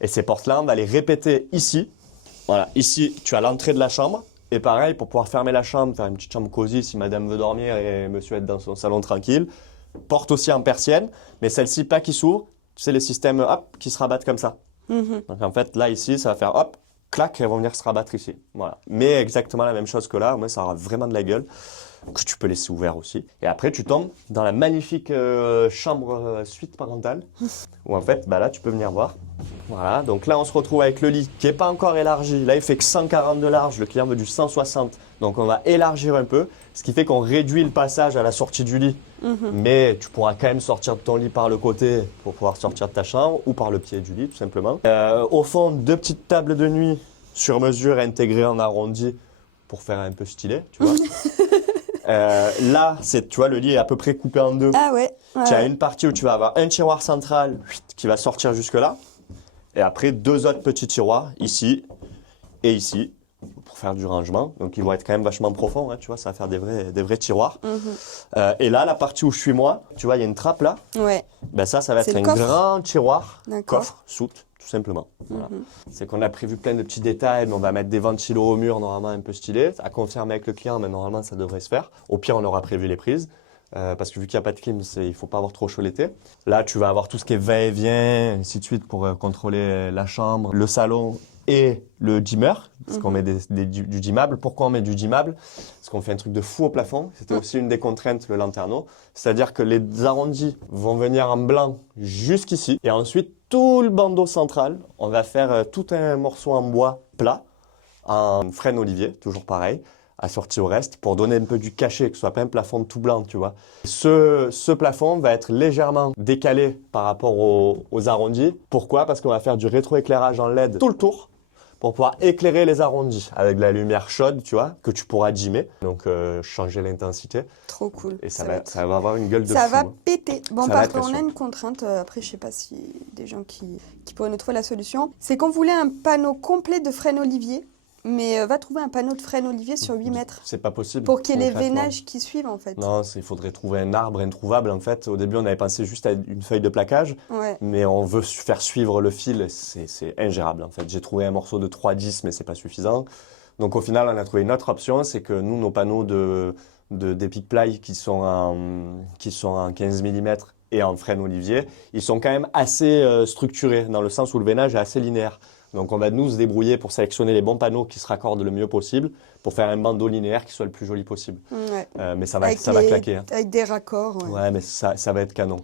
Et ces portes-là, on va les répéter ici. Voilà, ici, tu as l'entrée de la chambre. Et pareil, pour pouvoir fermer la chambre, faire une petite chambre cosy si madame veut dormir et monsieur être dans son salon tranquille. Porte aussi en persienne, mais celle-ci, pas qui s'ouvre. Tu sais, les systèmes, hop, qui se rabattent comme ça. Donc en fait, là, ici, ça va faire hop, clac, elles vont venir se rabattre ici. Voilà. Mais exactement la même chose que là, moi, ça aura vraiment de la gueule, que tu peux laisser ouvert aussi. Et après, tu tombes dans la magnifique chambre suite parentale, où en fait, bah là, tu peux venir voir. Voilà, donc là, on se retrouve avec le lit qui n'est pas encore élargi. Là, il fait que 140 de large, le client veut du 160. Donc on va élargir un peu, ce qui fait qu'on réduit le passage à la sortie du lit. Mais tu pourras quand même sortir de ton lit par le côté pour pouvoir sortir de ta chambre ou par le pied du lit, tout simplement. Au fond, 2 petites tables de nuit sur mesure intégrées en arrondi pour faire un peu stylé, tu vois. Là, tu vois, le lit est à peu près coupé en 2. Ah ouais. Tu as une partie où tu vas avoir un tiroir central qui va sortir jusque-là. Et après, 2 autres petits tiroirs, ici et ici, pour faire du rangement. Donc, ils vont être quand même vachement profonds, hein, tu vois, ça va faire des vrais tiroirs. Et là, la partie où je suis moi, tu vois, il y a une trappe là. Ouais. Ben ça va C'est être le un coffre. grand tiroir, D'accord. coffre, soute, tout simplement. Voilà. C'est qu'on a prévu plein de petits détails, mais on va mettre des ventilos au mur, normalement un peu stylés. À confirmer avec le client, mais normalement, ça devrait se faire. Au pire, on aura prévu les prises. Parce que vu qu'il n'y a pas de clim, il ne faut pas avoir trop chaud l'été. Là, tu vas avoir tout ce qui est va-et-vient, ainsi de suite, pour contrôler la chambre, le salon et le dimmer, parce qu'on met du dimmable. Pourquoi on met du dimmable? Parce qu'on fait un truc de fou au plafond. C'était aussi une des contraintes, le lanterneau. C'est-à-dire que les arrondis vont venir en blanc jusqu'ici. Et ensuite, tout le bandeau central, on va faire tout un morceau en bois plat, en frêne olivier, toujours pareil, assorti au reste, pour donner un peu du cachet, que ce soit pas un plafond tout blanc, tu vois. Ce plafond va être légèrement décalé par rapport aux arrondis. Pourquoi? Parce qu'on va faire du rétroéclairage en LED tout le tour, pour pouvoir éclairer les arrondis avec de la lumière chaude, tu vois, que tu pourras dimmer. Donc, changer l'intensité. Trop cool. Et ça va avoir une gueule de Ça fou. va péter. Bon, Ça va par être contre, on a sûr. une contrainte. Après, je sais pas si des gens qui pourraient nous trouver la solution. C'est qu'on voulait un panneau complet de frêne olivier, mais va trouver un panneau de frêne olivier sur 8 mètres. C'est pas possible. Pour qu'il y ait les concrètement. vénages qui suivent, en fait. Non, il faudrait trouver un arbre introuvable. En fait, au début, on avait pensé juste à une feuille de plaquage, Ouais. mais on veut faire suivre le fil. C'est ingérable, en fait. J'ai trouvé un morceau de 3,10, mais c'est pas suffisant. Donc, au final, on a trouvé une autre option, c'est que nous, nos panneaux d'Epic Ply qui sont en 15 mm et en frêne olivier, ils sont quand même assez structurés, dans le sens où le veinage est assez linéaire. Donc, on va nous se débrouiller pour sélectionner les bons panneaux qui se raccordent le mieux possible pour faire un bandeau linéaire qui soit le plus joli possible. Ouais. Mais ça va Avec claquer. Hein. Avec des raccords. Ouais. Ouais, mais ça va être canon.